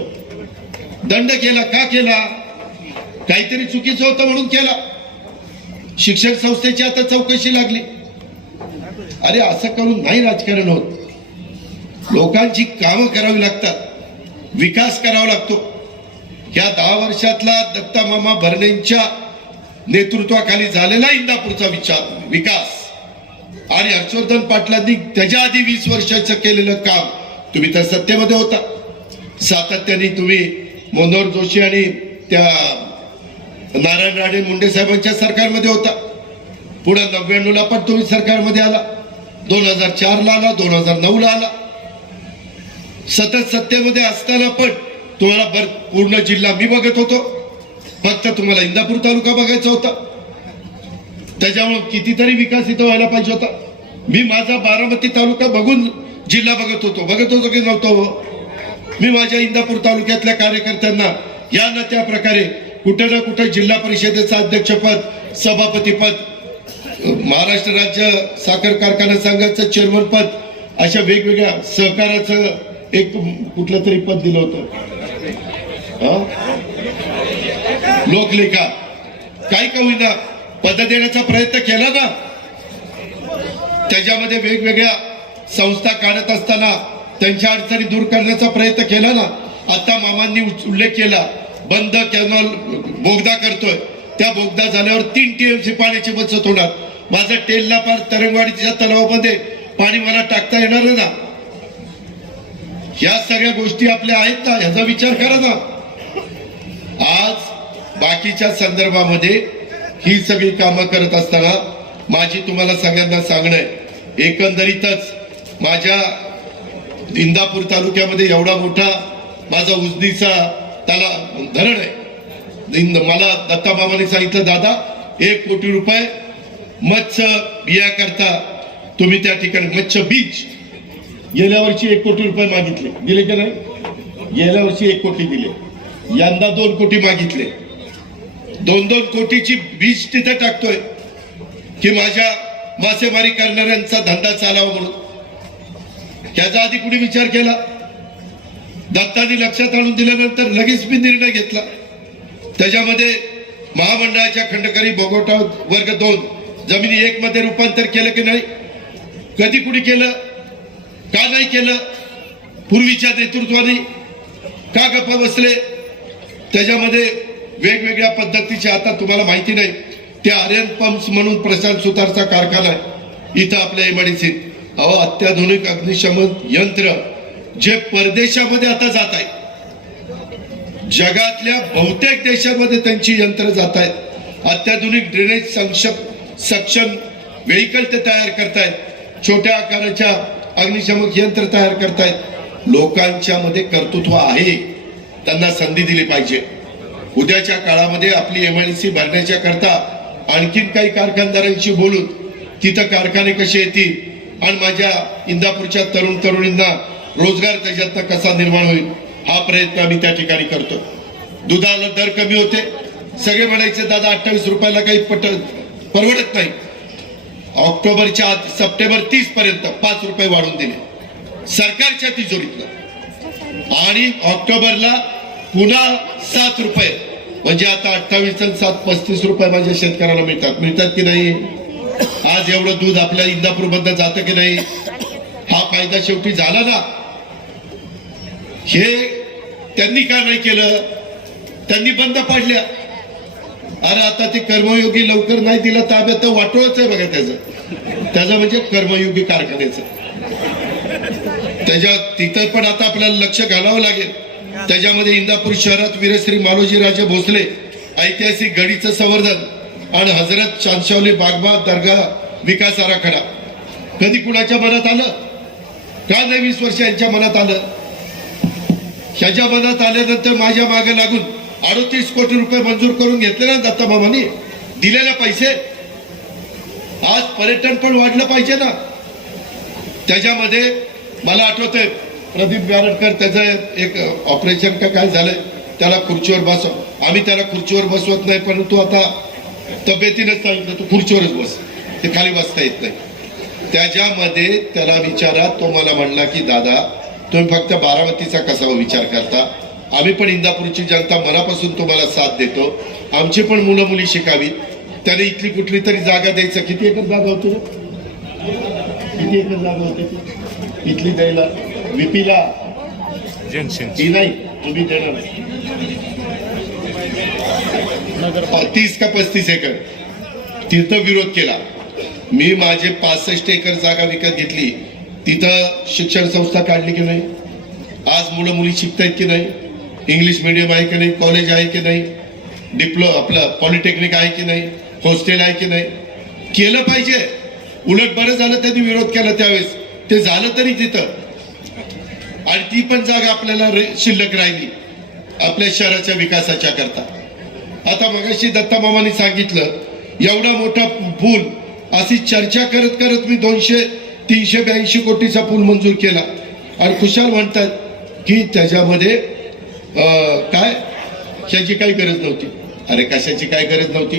दंड केला. का केला? काहीतरी चुकीचं होतं म्हणून केला. शिक्षण संस्थेची आता चौकशी लागली. अरे असं करून नाही राजकारण होत. लोकांची कामं करावी लागतात, विकास करावा लागतो. या 10 वर्षातला दत्ता मामा भरणेंच्या नेतृत्वाखाली झालेला इंदापूरचा विकास आणि हर्षवर्धन पाटलांनी त्याच्या आधी 20 वर्षाचं केलेलं काम, तुम्ही तर सत्तेमध्ये होता. सातत्याने तुम्ही मनोहर जोशी आणि त्या नारायण राणे मुंडे साहेबांच्या सरकारमध्ये होता. पुढे 99ला पण तुम्ही सरकारमध्ये आला, 2004ला आला, 2009ला आला. सतत सत्तेमध्ये असताना पण तुम्हाला पूर्ण जिल्हा मी बघत होतो, फक्त तुम्हाला इंदापूर तालुका बघायचा होता. त्याच्यामुळे कितीतरी विकास इथं व्हायला पाहिजे होता. मी माझा बारामती तालुका बघून जिल्हा बघत होतो की नव्हतो? मी माझ्या इंदापूर तालुक्यातल्या कार्यकर्त्यांना या ना त्या प्रकारे कुठे ना कुठे जिल्हा परिषदेचं अध्यक्षपद, सभापतीपद, महाराष्ट्र राज्य साखर कारखाना संघाचं चेअरमन पद, अशा वेगवेगळ्या सहकाराचं एक कुठलं तरी पद दिलं होतं. लोकलेखा काही का होईना पद देण्याचा प्रयत्न केला ना. त्याच्यामध्ये वेगवेगळ्या संस्था काढत असताना त्यांच्या अडचणी दूर करण्याचा प्रयत्न केला ना. आता मामांनी उल्लेख केला, बंद कॅनॉल बोगदा करतोय. त्या बोगदा झाल्यावर 3 TMC पाण्याची बचत होणार. माझं टेलला पार तरंगवाडीच्या तलावामध्ये पाणी मला टाकता येणार ना. या सगळ्या गोष्टी आपल्या आहेत ना, ह्याचा विचार करा ना. आज बाकीच्या संदर्भामध्ये ही सगळी कामं करत असताना माझी तुम्हाला सगळ्यांना सांगणं आहे, एकंदरीतच माझ्या इंदापूर तालुक्यामध्ये एवढा मोठा माझा उजनीचा त्याला धरण आहे. मला दत्ता मामाने सांगितलं, दादा 1 कोटी रुपये मत्स्य बिया करता तुम्ही त्या ठिकाणी मत्स्य बीज, गेल्या वर्षी 1 कोटी रुपये मागितले, दिले का नाही? गेल्या वर्षी 1 कोटी दिले, यंदा 2 कोटी मागितले. 2-2 कोटीची बीज तिथे टाकतोय की माझ्या मासेमारी करणाऱ्यांचा धंदा चालावा म्हणून. त्याचा आधी कुणी विचार केला? दत्तानी लक्षात आणून दिल्यानंतर लगेच मी निर्णय घेतला. त्याच्यामध्ये महामंडळाच्या खंडकरी भोगवटा वर्ग 2 जमिनी 1 मध्ये रूपांतर केलं की नाही? कधी कुणी केलं? का नाही केलं? पूर्वीच्या नेतृत्वाने का गप्पा बसले? त्याच्यामध्ये वेगवेगळ्या पद्धतीचे, आता तुम्हाला माहिती नाही, ते आर्यन पंप्स म्हणून प्रशांत सुतारचा कारखाना आहे इथं आपल्या एमआयडीसी. अत्याधुनिक अग्निशमन यंत्र जे परदेशामध्ये आता जात आहे, जगातल्या बहुतेक देशांमध्ये त्यांची यंत्र जात आहेत. अत्याधुनिक ड्रेनेज सक्षम व्हेकल ते तयार करतायत, छोट्या आकाराच्या अग्निशमक यंत्र तयार करतायत. लोकांच्या मध्ये कर्तृत्व आहे, त्यांना संधी दिली पाहिजे. उद्याच्या काळामध्ये आपली MIDC भरण्याच्या करता आणखीन काही कारखानदारांशी बोलून तिथं कारखाने कसे येतील आणि माझ्या इंदापूरच्या तरुण तरुणींना रोजगार त्याच्यातनं कसा निर्माण होईल हा प्रयत्न आम्ही त्या ठिकाणी करतो. दुधाला दर कमी होते, सगळे म्हणायचे दादा 28 रुपयाला काही परवडत नाही. ऑक्टोबरच्या आत सप्टेंबर 30 पर्यंत 5 रुपये वाढवून दिले सरकारच्या तिजोरीतनं आणि ऑक्टोबरला पुन्हा 7 रुपये, म्हणजे आता 28 आणि 7 35 रुपये माझ्या शेतकऱ्याला मिळतात की नाही. आज एवढं दूध आपल्या इंदापूर मधनं जातं की नाही, हा फायदा शेवटी झाला ना. हे त्यांनी का नाही केलं, त्यांनी बंद पाडल्या. अरे आता ते कर्मयोगी लवकर नाही दिला ताब्यात तर वाटोळच आहे बघा त्याचं म्हणजे कर्मयोगी कारखान्याचं. त्याच्या तिथं पण आता आपल्याला लक्ष घालावं लागेल. त्याच्यामध्ये इंदापूर शहरात वीरश्री मालोजी राजे भोसले ऐतिहासिक गडीचं संवर्धन आणि हजरत शानशावली बागबा दर्गा विकास आराखडा कधी कुणाच्या मनात आलं का नाही. 20 वर्ष यांच्या मनात आलं. ह्याच्या मनात आल्यानंतर माझ्या मागे लागून 38 कोटी रुपये मंजूर करून घेतले ना दत्ता मामांनी. दिलेले पैसे आज पर्यटन पण वाढलं पाहिजे ना. त्याच्यामध्ये मला आठवतंय प्रदीप गारटकर त्याचं एक ऑपरेशन का काय झालंय, त्याला खुर्चीवर बसव. आम्ही त्याला खुर्चीवर बसवत नाही, परंतु आता तब्येतीनेच सांगितलं तू खुर्चीवरच बस, ते खाली बसता येत नाही. त्याच्यामध्ये त्याला विचारा, तो मला म्हणला की दादा तुम्ही फक्त बारामतीचा कसा विचार करता, आम्ही पण इंदापूरची जनता मनापासून तुम्हाला साथ देतो, आमची पण मुलं मुली शिकावी. त्याने इथली कुठली तरी जागा द्यायचं. किती एकर जागा होती, किती एकर जागा होती इथली द्यायला विपीला ती नाही, तुम्ही देणार 30 का 35 एकर. तिथं विरोध केला. मी माझे 65 एकर जागा विकत घेतली. तिथं शिक्षण संस्था काढली की नाही, आज मुलं मुली शिकतायत की नाही, इंग्लिश मीडियम आहे की नाही, कॉलेज आहे की नाही, आपलं पॉलिटेक्निक आहे की नाही, हॉस्टेल आहे की नाही. केलं पाहिजे. उलट बरं झालं त्यांनी विरोध केला त्यावेळेस, ते झालं तरी तिथं. आणि ती पण जागा आपल्याला शिल्लक राहिली आपल्या शहराच्या विकासाच्या करता. आता मगाशी दत्ता मामांनी सांगितलं एवढा मोठा पूल, अशी चर्चा करत करत मी 382 कोटीचा पूल मंजूर केला आणि खुशाल म्हणतात की त्याच्यामध्ये काय ह्याची काही गरज नव्हती. अरे कशाची काय गरज नव्हती.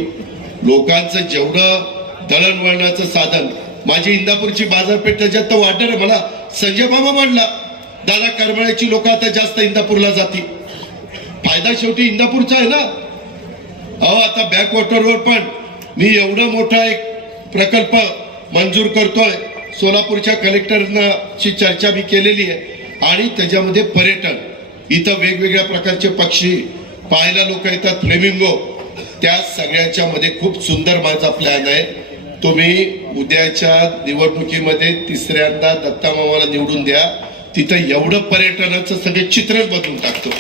लोकांचं जेवढं दळणवळणाचं साधन, माझी इंदापूरची बाजारपेठ त्याच्यात तर वाढणार. मला संजय मामा म्हणला दादा करमाळ्याची लोक आता जास्त इंदापूरला जातील. फायदा शेवटी इंदापूरचा आहे ना. आता बॅकवॉटरवर पण मी एवढा मोठा एक प्रकल्प मंजूर करतोय. सोलापूरच्या कलेक्टरची चर्चा मी केलेली आहे आणि त्याच्यामध्ये पर्यटन, इथं वेगवेगळ्या प्रकारचे पक्षी पाहायला लोक येतात, फ्लेमिंगो, त्या सगळ्याच्या मध्ये खूप सुंदर माझा प्लॅन आहे. तुम्ही उद्याच्या निवडणुकीमध्ये तिसऱ्यांदा दत्ता मामाला निवडून द्या. तिथं एवढं पर्यटनाचं सगळे चित्रच बदलून टाकतो.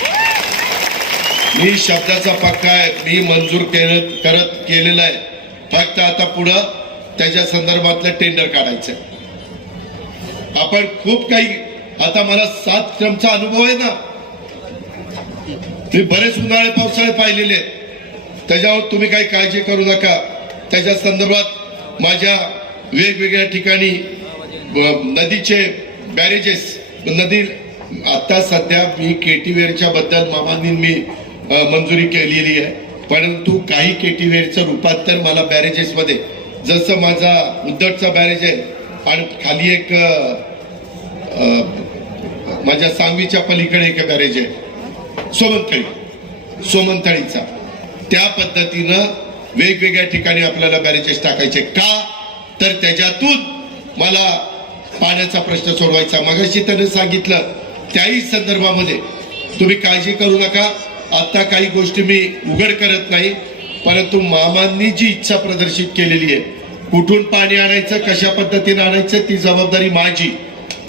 मी शब्दाचा पक्का आहे, मी मंजूर केलेला आहे. फक्त आता पुढं त्याच्या संदर्भातलं टेंडर काढायचं. आपण खूप काही, आता मला 7 टर्मचा अनुभव आहे ना. मी बरेच उन्हाळे पावसाळे पाहिलेले आहेत. त्याच्यावर तुम्ही काही काळजी करू नका. त्याच्या संदर्भात माझ्या वेगवेगळ्या ठिकाणी नदीचे बॅरेजेस, नदी आता सध्या मी केटीवेरच्या बद्दल मामांनी मी मंजुरी केलेली आहे, परंतु काही केटीवेरचं रूपांतर मला बॅरेजेस मध्ये, जसं माझा उद्दटचा बॅरेज आहे आणि खाली एक माझ्या सांगवीच्या पलीकडे एक बॅरेज आहे सोमनथळीचा, त्या पद्धतीनं वेगवेगळ्या ठिकाणी आपल्याला बॅरेजेस टाकायचे. का तर त्याच्यातून मला पाण्याचा प्रश्न सोडवायचा. मगाशी त्याने सांगितलं त्याही संदर्भामध्ये तुम्ही काळजी करू नका. आता काही गोष्टी मी उघड करत नाही, परंतु मामांनी जी इच्छा प्रदर्शित केलेली आहे, कुठून पाणी आणायचं, कशा पद्धतीने आणायचं, ती जबाबदारी माझी.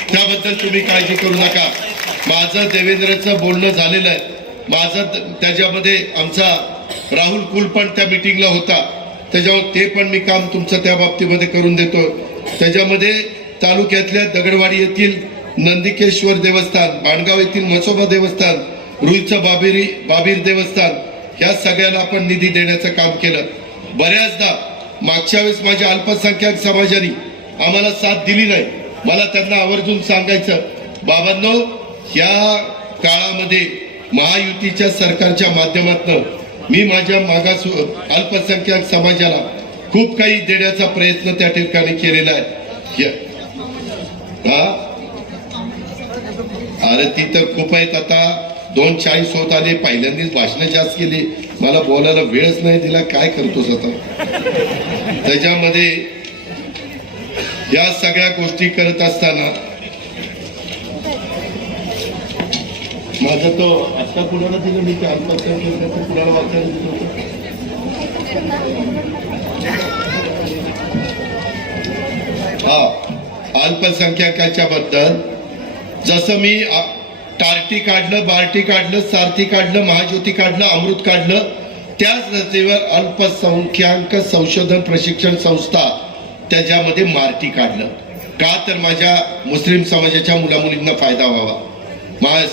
त्याबद्दल तुम्ही काळजी करू नका. माझं देवेंद्रचं बोलणं झालेलं आहे. माझं त्याच्यामध्ये आमचा राहुल कुल पण त्या मीटिंगला होता. त्याच्यावर ते पण मी काम तुमचं त्या बाबतीमध्ये करून देतो. त्याच्यामध्ये तालुक्यातल्या दगडवाडी येथील नंदिकेश्वर देवस्थान, बाणगाव येथील म्हसोबा देवस्थान, रुईचं बाबीर देवस्थान, या सगळ्याला आपण निधी देण्याचं काम केलं. बऱ्याचदा मागच्या वेळेस माझ्या अल्पसंख्याक समाजाने आम्हाला साथ दिली नाही. मला त्यांना आवर्जून सांगायचं, बाबांनो, या काळामध्ये महायुतीच्या सरकारच्या माध्यमातून मी माझ्या मागास अल्पसंख्याक समाजाला खूप काही देण्याचा प्रयत्न त्या ठिकाणी केलेला आहे. अरे ती तर खूप आहेत. आता 2:40 होत आले. पहिल्यांदाच भाषण जास्त केली, मला बोलायला वेळच नाही दिला. काय करतोस आता? त्याच्यामध्ये या सगळ्या गोष्टी करत असताना माझं तो आता कुणाला दिलं मी, अल्पसंख्याक कुणाला वाचायला दिलं होतं. हा, अल्पसंख्याकाच्या बद्दल जसं मी टार्टी काढलं, बार्टी काढलं, सारथी काढलं, महाज्योती काढलं, अमृत काढलं, त्याच रचनेवर अल्पसंख्याक संशोधन प्रशिक्षण संस्था त्याच्यामध्ये मार्टी काढलं. का तर माझ्या मुस्लिम समाजाच्या मुलामुलींना फायदा व्हावा.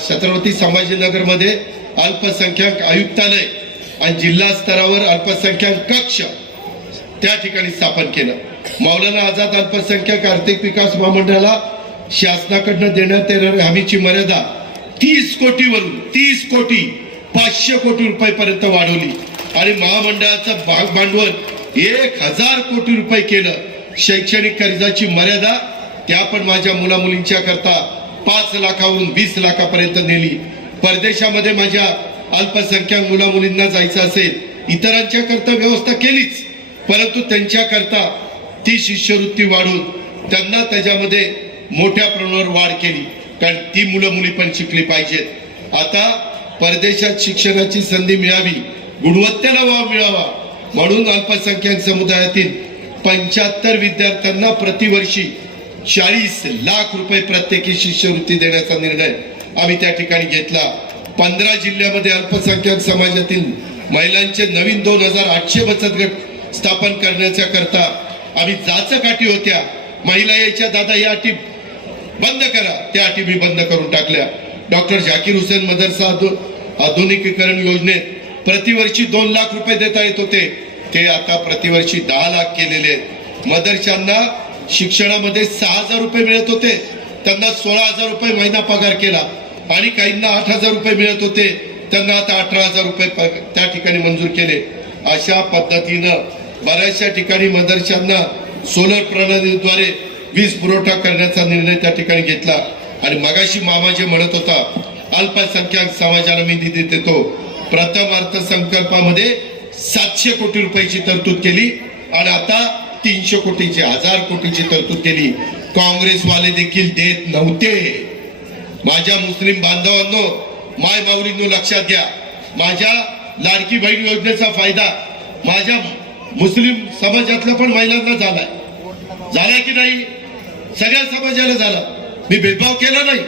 छत्रपती संभाजीनगर मध्ये अल्पसंख्याक आयुक्तालय आणि जिल्हा स्तरावर अल्पसंख्याक कक्ष त्या ठिकाणी स्थापन केलं. मौलाना आझाद अल्पसंख्याक आर्थिक विकास महामंडळाला शासनाकडनं देण्यात येणारी हमीची मर्यादा 30 कोटीवरून 30 कोटी 500 कोटी रुपयापर्यंत वाढवली आणि महामंडळाचं भाग भांडवल 1000 कोटी रुपये केलं. शैक्षणिक कर्जाची मर्यादा त्या पण माझ्या मुलामुलींच्या करता 5 लाखावरून 20 लाखापर्यंत नेली. परदेशामध्ये माझ्या अल्पसंख्याक मुलामुलींना जायचं असेल, इतरांच्या करता व्यवस्था केलीच, परंतु त्यांच्या करता ती शिष्यवृत्ती वाढून त्यांना त्याच्यामध्ये मोठ्या प्रमाणावर वाढ केली. कारण ती मुलं मुली पण शिकली पाहिजेत. आता परदेशात शिक्षणाची संधी मिळावी, गुणवत्तेला वाव मिळावा म्हणून अल्पसंख्याक समुदायातील 75 विद्यार्थ्यांना प्रतिवर्षी 40 लाख रुपये प्रत्येकी शिष्यवृत्ती देण्याचा निर्णय आम्ही त्या ठिकाणी घेतला. 15 जिल्ह्यामध्ये अल्पसंख्याक समाजातील महिलांचे नवीन 2800 बचत गट स्थापन करण्याच्या करता आम्ही जाचकाठी होत्या. महिला यायच्या, दादा या अटी बंद करा, त्या अटी मी बंद करून टाकल्या. डॉक्टर झाकीर हुसेन मदरसा आधुनिकीकरण योजनेत प्रतिवर्षी 2 लाख रुपये देता येत होते, ते आता प्रतिवर्षी 10 लाख केलेले आहेत. मदरशांना शिक्षणामध्ये 6000 रुपये मिळत होते, त्यांना 16000 रुपये महिना पगार केला आणि काहींना 8000 रुपये मिळत होते, त्यांना आता 18000 रुपये त्या ठिकाणी मंजूर केले. अशा पद्धतीनं बऱ्याचशा ठिकाणी मदरशांना सोलर प्रणालीद्वारे वीज पुरवठा करण्याचा निर्णय त्या ठिकाणी घेतला. आणि मगाशी मामा जे म्हणत होता अल्पसंख्याक समाजाला मी निधी देतो, प्रथम अर्थसंकल्पामध्ये 700 कोटी रुपयाची तरतूद केली आणि आता 300 कोटीची 1000 कोटीची तरतूद केली. काँग्रेसवाले देखील देत नव्हते. माझ्या मुस्लिम बांधवांनो, माय माऊलींनो लक्षात घ्या, माझ्या लाडकी बहीण योजनेचा फायदा माझ्या मुस्लिम समाजातल्या पण महिलांना झालाय की नाही? सगळ्या समाजाला झाला. मी भेदभाव केला नाही.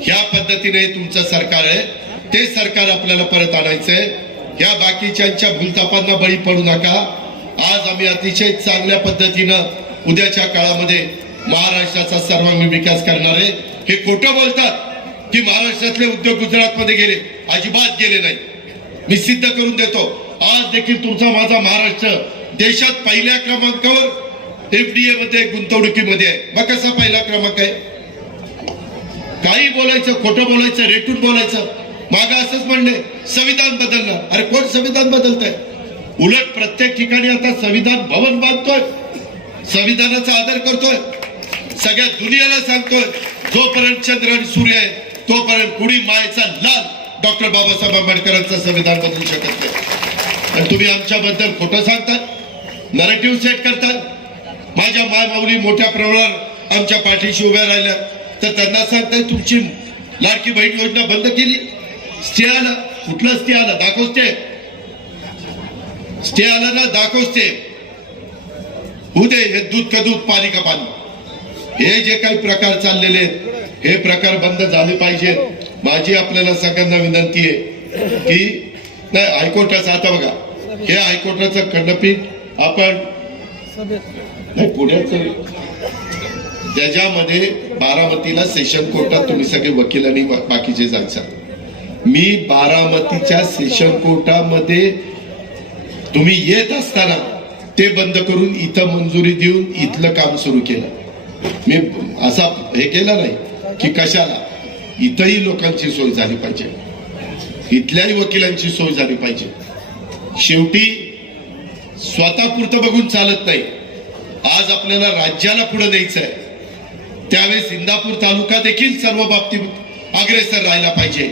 ह्या पद्धतीने तुमचं सरकार आहे, ते सरकार आपल्याला परत आणायचंय. ह्या बाकीच्यांच्या भूलतापांना बळी पडू नका. आज आम्ही अतिशय चांगल्या पद्धतीनं उद्याच्या काळामध्ये महाराष्ट्राचा सर्वांगीण विकास करणार आहे. हे खोटं बोलतात की महाराष्ट्रातले उद्योग गुजरातमध्ये गेले, अजिबात गेले नाही. मी सिद्ध करून देतो. आज देखील तुमचा माझा महाराष्ट्र देशात पहिल्या क्रमांकावर एफडीए मध्ये गुंतवणुकीमध्ये आहे. मग कसा पहिला क्रमांक आहे? काही बोलायचं, खोटं बोलायचं, रेटून बोलायचं. मागा असंच म्हणणे संविधान बदलणार. अरे कोण संविधान बदलतंय? उलट प्रत्येक ठिकाणी आता संविधान भवन बांधतोय, संविधानाचा आदर करतोय, सगळ्या दुनियाला सांगतोय जोपर्यंत चंद्र आणि सूर्य आहे तोपर्यंत कुणी मायेचा लाल डॉक्टर बाबासाहेब आंबेडकरांचं संविधान बदलू शकत नाही. आणि तुम्ही आमच्याबद्दल खोटं सांगताय, नरेटिव्ह सेट करताय. माझ्या माय माऊली मोठ्या प्रमाणावर आमच्या पाठीशी उभ्या राहिल्या, तर त्यांना सांगताय तुमची लाडकी बहीण योजना बंद केली. स्टे आला, कुठला स्टे आला? दाखव स्टे आला ना, दाखव स्टे. उदे हे दूध का दूध, पाणी का पाणी. हे जे काही प्रकार चाललेले आहेत हे प्रकार बंद झाले पाहिजे. माझी आपल्याला सगळ्यांना विनंती आहे की नाही, हायकोर्टाचं आता बघा, हे हायकोर्टाचं खंडपीठ आपण नाही पुण्याचं त्याच्यामध्ये बारामतीला सेशन कोर्टात तुम्ही सगळे वकिलांनी बाकीचे जायचा. मी बारामतीच्या सेशन कोर्टामध्ये तुम्ही येत असताना ते बंद करून इथं मंजुरी देऊन इथलं काम सुरू केलं. मी असा हे केलं नाही की कशाला, इथंही लोकांची सोय झाली पाहिजे, इथल्याही वकिलांची सोय झाली पाहिजे. शेवटी स्वतःपुरतं बघून चालत नाही. आज आपल्याला राज्याला पुढे न्यायचं आहे, त्यावेळेस इंदापूर तालुका देखील सर्व बाबतीत अग्रेसर राहायला पाहिजे,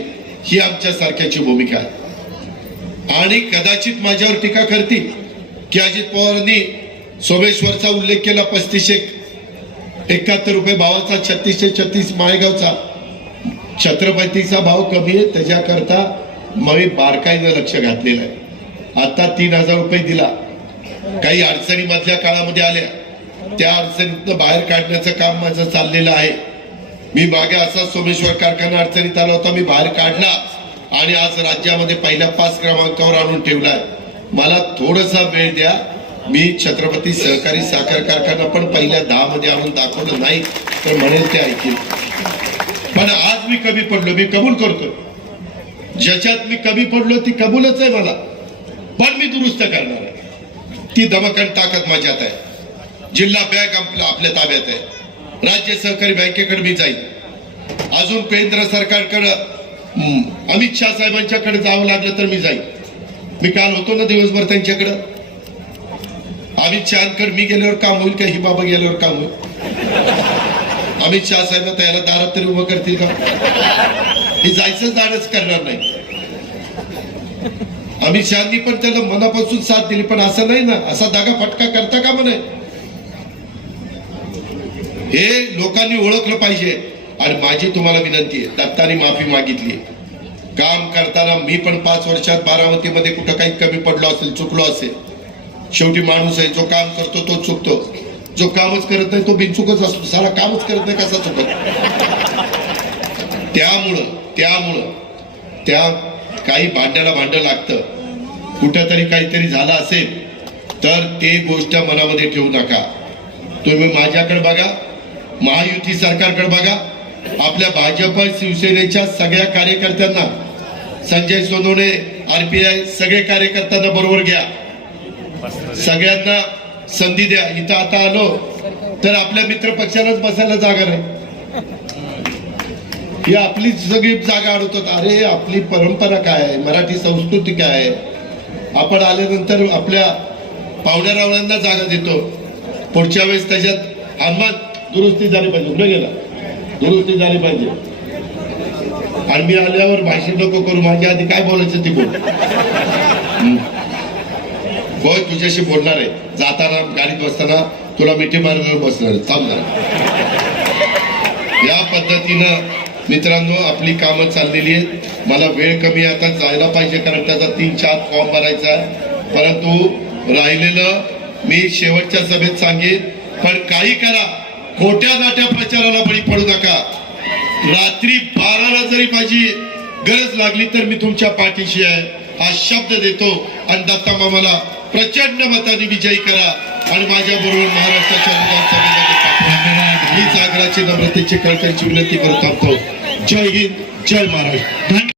ही आमच्या सारख्याची भूमिका आहे. आणि कदाचित माझ्यावर टीका करतील की अजित पवारांनी सोमेश्वरचा उल्लेख केला, 3571 रुपये भावाचा, 3636 माळेगावचा. छत्रपतीचा भाव कमी आहे त्याच्याकरता मी बारकाईनं लक्ष घातलेलं आहे. आता 3000 रुपये दिला. काही अडचणी मधल्या काळामध्ये आल्या, त्या अडचणीतनं बाहेर काढण्याचं काम माझं चाललेलं आहे. मी मागे असा सोमेश्वर कारखाना अडचणीत आला होता, मी बाहेर काढला आणि आज राज्यामध्ये पहिल्या 5 क्रमांकावर आणून ठेवलाय. मला थोडासा वेळ द्या, मी छत्रपती सहकारी साखर कारखाना पण पहिल्या 10 मध्ये आणून दाखवलं नाही तर म्हणेल ते ऐकेल. पण आज मी कमी पडलो, मी कबूल करतो. ज्याच्यात मी कमी पडलो ती कबूलच आहे मला, पण मी दुरुस्त करणार आहे. ती दमखंड ताकद माझ्यात आहे. जिल्हा बँक आपल्या ताब्यात आहे. राज्य सहकारी बँकेकडे मी जाईल. अजून केंद्र सरकारकडे अमित शाह साहेबांच्याकडे जावं लागलं तर मी जाईल. मी काल होतो ना दिवसभर त्यांच्याकडे. अमित शहाकडे मी गेल्यावर काम होईल का, ही बाबा गेल्यावर काम होईल? अमित शाह साहेब त्याला दारात तरी उभं करतील का? हे जायचंच दारच करणार नाही. अमित शहानी पण त्याला मनापासून साथ दिली, पण असं नाही ना, असा दागा फटका करता का म्हणे. हे लोकांनी ओळखलं पाहिजे. आणि माझी तुम्हाला विनंती आहे, दत्तानी माफी मागितली. काम करताना मी पण 5 वर्षात बारामतीमध्ये कुठं काही कमी पडलो असेल, चुकलो असेल. शेवटी माणूस आहे, जो काम करतो तो चुकतो, जो कामच करत नाही तो बिनचुकच असतो. सारा कामच करत नाही कसा चुकत. त्यामुळं त्या काही भांड्याला भांड लागतं. कुठंतरी काहीतरी झालं असेल तर ते गोष्ट मनामध्ये ठेवू नका. तुम्ही माझ्याकडे बघा, महायुती सरकारकडे बघा, आपल्या भाजप शिवसेनेच्या सगळ्या कार्यकर्त्यांना, संजय सोनवणे, RPI सगळे कार्यकर्त्यांना बरोबर घ्या, सगळ्यांना संधी द्या. इथं आता आलो तर आपल्या मित्र पक्षालाच बसायला जागा नाही. ही आपली सगळी जागा अडवतात. अरे आपली परंपरा काय आहे, मराठी संस्कृती काय आहे. आपण आल्यानंतर आपल्या पाहुण्या रावळ्यांना जागा देतो. पुढच्या वेळेस त्याच्यात हनुमान दुरुस्ती झाली पाहिजे, कुठे गेला, दुरुस्ती झाली पाहिजे. आणि मी आल्यावर भाषण नको करू, माझ्या आधी काय बोलायचं ती बोल. होय तुझ्याशी बोलणार आहे, जाताना गाडीत बसताना तुला मिठी मारायला बसणार आहे, थांब जरा. या पद्धतीनं मित्रांनो आपली कामं चाललेली आहेत. मला वेळ कमी आता जायला पाहिजे, कारण त्याचा 3-4 फॉर्म भरायचा आहे. परंतु राहिलेलं मी शेवटच्या सभेत सांगेन, पण काही करा, खोट्या नाट्या प्रचाराला बळी पडू नका. रात्री 12ला जरी माझी गरज लागली तर मी तुमच्या पाठीशी आहे, हा शब्द देतो. आणि दत्ता मामाला प्रचंड मताने विजयी करा आणि माझ्या बरोबर महाराष्ट्राच्या विधानसभेमध्ये पाठवा. हीच आग्रहाची, नम्रतेची, कळकळीची विनंती करत थांबतो. जय हिंद, जय महाराष्ट्र.